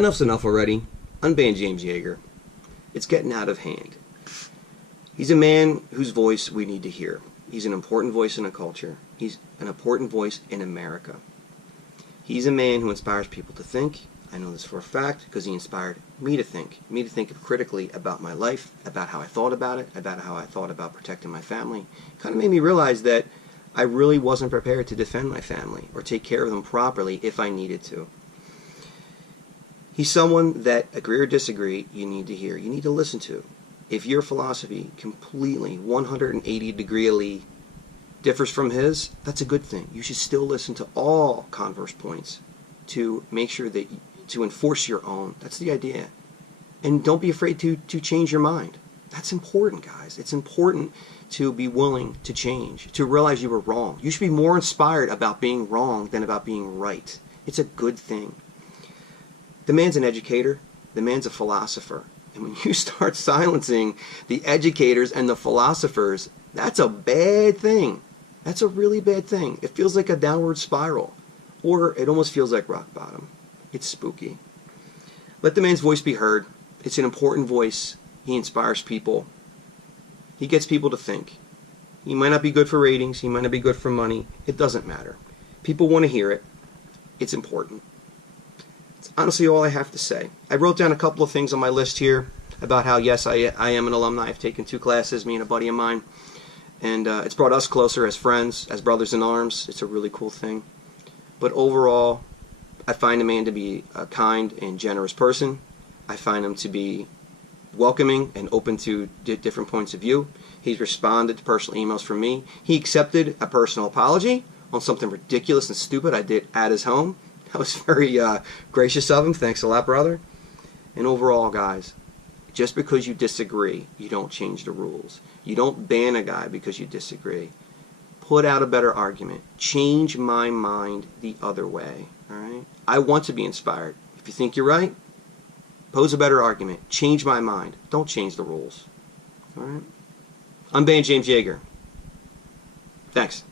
Enough's enough already. Unban James Yeager. It's getting out of hand. He's a man whose voice we need to hear. He's an important voice in a culture. He's an important voice in America. He's a man who inspires people to think. I know this for a fact because he inspired me to think critically about my life, about how I thought about it, about how I thought about protecting my family. It kind of made me realize that I really wasn't prepared to defend my family or take care of them properly if I needed to. He's someone that, agree or disagree, you need to hear, you need to listen to. If your philosophy completely 180-degreely differs from his, that's a good thing. You should still listen to all converse points to make sure that to enforce your own. That's the idea. And don't be afraid to change your mind. That's important, guys. It's important to be willing to change, to realize you were wrong. You should be more inspired about being wrong than about being right. It's a good thing. The man's an educator. The man's a philosopher. And when you start silencing the educators and the philosophers, that's a bad thing. That's a really bad thing. It feels like a downward spiral. Or it almost feels like rock bottom. It's spooky. Let the man's voice be heard. It's an important voice. He inspires people. He gets people to think. He might not be good for ratings. He might not be good for money. It doesn't matter. People want to hear it. It's important. It's honestly all I have to say. I wrote down a couple of things on my list here about how, yes, I am an alumni. I've taken 2 classes, me and a buddy of mine. And it's brought us closer as friends, as brothers in arms. It's a really cool thing. But overall, I find the man to be a kind and generous person. I find him to be welcoming and open to different points of view. He's responded to personal emails from me. He accepted a personal apology on something ridiculous and stupid I did at his home. That was very gracious of him. Thanks a lot, brother. And overall, guys, just because you disagree, you don't change the rules. You don't ban a guy because you disagree. Put out a better argument. Change my mind the other way. All right? I want to be inspired. If you think you're right, pose a better argument. Change my mind. Don't change the rules. All right? Unban James Yeager. Thanks.